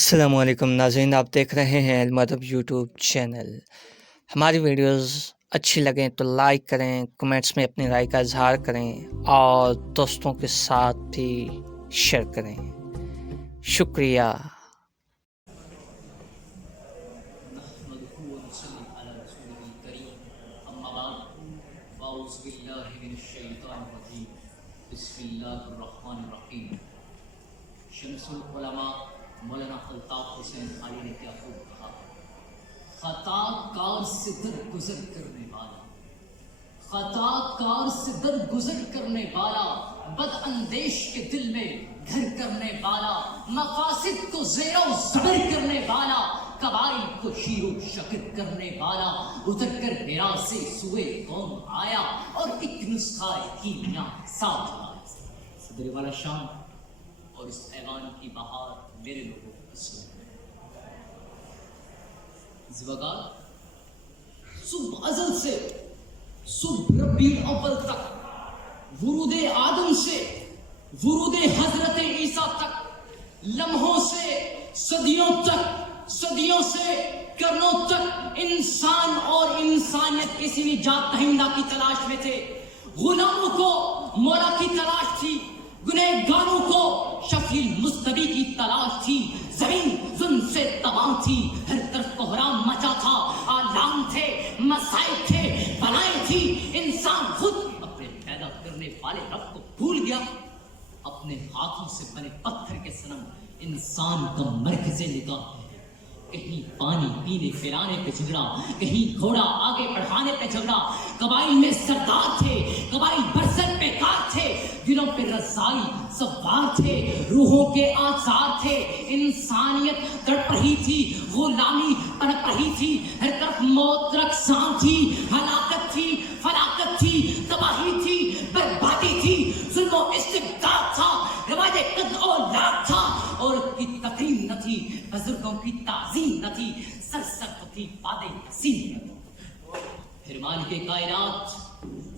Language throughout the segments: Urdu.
السلام علیکم ناظرین، آپ دیکھ رہے ہیں المدب یوٹیوب چینل۔ ہماری ویڈیوز اچھی لگیں تو لائک کریں، کمنٹس میں اپنی رائے کا اظہار کریں اور دوستوں کے ساتھ بھی شیئر کریں۔ شکریہ۔ بسم اللہ الرحمن الرحیم۔ شمس العلماء مولانا الطاف حسین علی نے کیا خوب کہا، خطا کار سے درگزر کرنے والا، خطا کار سے درگزر کرنے والا، بد اندیش کے دل میں گھر کرنے والا، مقاصد کو زیر و زبر کرنے والا، قبائل کو شیر و شکر کرنے والا، اتر کر ہرا سے سوئے قوم آیا اور ایک نسخہ کیمیا ساتھ آیا۔ صدر والا شام اور اس ایوان کی بہار میرے لوگوں کو پسند ہے۔ زوگات صبح ازل سے صبح ربیع اول تک، ورود آدم سے ورود حضرت عیسیٰ تک، لمحوں سے صدیوں تک، صدیوں سے کرنوں تک انسان اور انسانیت کسی نجات دہندہ کی تلاش میں تھے۔ غلاموں کو مولا کی تلاش تھی، گنہگاروں کو شفیع مصطفی کی تلاش تھی، زمین ظلم سے تباہ تھی، ہر طرف کوہرام مچا تھا، آلام تھے، مسائل تھے، بلائیں تھی، انسان خود اپنے پیدا کرنے والے رب کو بھول گیا۔ اپنے ہاتھوں سے بنے پتھر کے صنم انسان کا مرکز نگاہ ہے۔ کہیں پانی پینے پلانے پہ جھگڑا، کہیں گھوڑا آگے بڑھانے پہ جھگڑا، قبائل میں سردار تھے، قبائل برسر پہ کار تھے، دلوں پہ رسائی سوار تھے، روحوں کے آثار تھے، انسانیت تڑپ رہی تھی، غلامی پنپ رہی تھی، ہر طرف موت رقصاں تھی، ہلاکت تھی، فلاکت تھی، تباہی تھی، بربادی تھی، ظلم و استبداد تھا، رواج قتل و لاٹ تھا، عورت کی تقریم نہ تھی، بزرگوں کی تعظیم نہ تھی، سرسبز تھی، بادیں حسین نہ تھی۔ پھر مالک کائنات،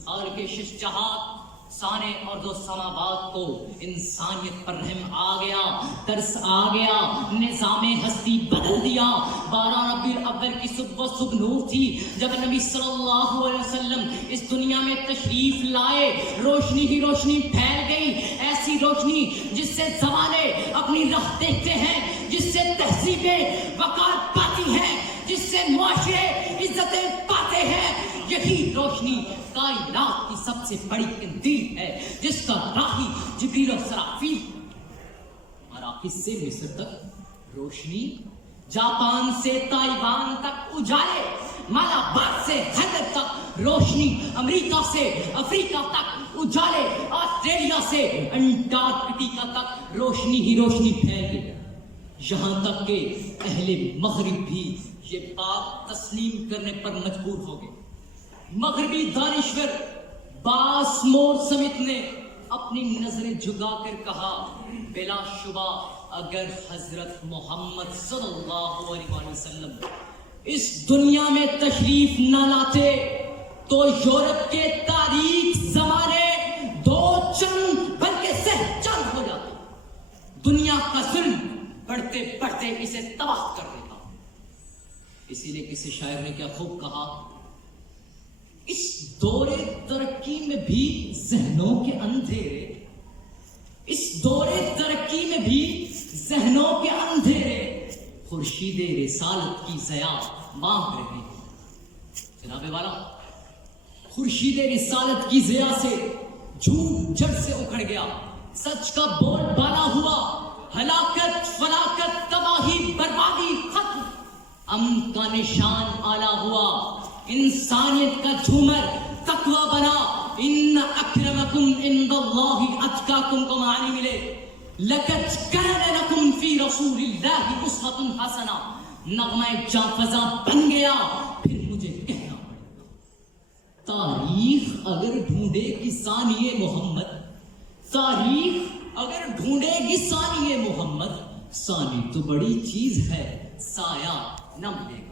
خالق شش جہات، سانے اور دو سماوات کو انسانیت پر رحم آ گیا، ترس آ گیا، نظام ہستی بدل دیا۔ 12 ربیع الاول کی صبح نور تھی جب نبی صلی اللہ علیہ وسلم اس دنیا میں تشریف لائے، روشنی ہی روشنی پھیل گئی، ایسی روشنی جس سے زمانے اپنی راہ دیکھتے ہیں، جس سے تہذیبیں وقار پاتی ہیں، جس سے معاشرے عزتیں پاتے ہیں۔ یہی روشنی کائنات کی سب سے بڑی قندیل ہے، جس کا راہی جبریل و اسرافیل، مراکز سے مصر تک روشنی، جاپان سے تائیوان تک اجالے، مالابار سے حیدر تک روشنی، امریکہ سے افریقہ تک اجالے، آسٹریلیا سے انٹارکٹیکا تک روشنی ہی روشنی پھیل گئی، یہاں تک کہ اہل مغرب بھی یہ بات تسلیم کرنے پر مجبور ہو گئے۔ مغربی دانشور باسمور سمت نے اپنی نظریں جھکا کر کہا، بلا شبہ اگر حضرت محمد صلی اللہ علیہ وسلم اس دنیا میں تشریف نہ لاتے تو یورپ کے تاریخ زمانے دو چند بلکہ سہ چند ہو جاتے، دنیا کا ظلم بڑھتے بڑھتے اسے تباہ کر دیتا۔ اسی لیے کسی شاعر نے کیا خوب کہا، اس دور ترقی میں بھی ذہنوں کے اندھیرے، اس دور ترقی میں بھی ذہنوں کے اندھیرے خورشید رسالت کی ضیاء مانگ رہے ہیں۔ جناب والا، خورشید رسالت کی ضیاء سے جھوٹ جڑ سے اکھڑ گیا، سچ کا بول بالا ہوا، ہلاکت فلاکت تباہی بربادی ختم، امن کا نشان آلہ ہوا، انسانیت کا جھومر تقوی بنا۔ ان اکرمکم عند اللہ اتقاکم کو معنی ملے، لقد کان لکم فی رسول اللہ اسوۃ حسنہ، نغمہ جاں فضا بن گیا، پھر مجھے کہنا پڑے گا۔ تاریخ اگر ڈھونڈے گی ثانی محمد، تاریخ اگر ڈھونڈے گی ثانی محمد، ثانی تو بڑی چیز ہے، سایہ نہ ملے گا۔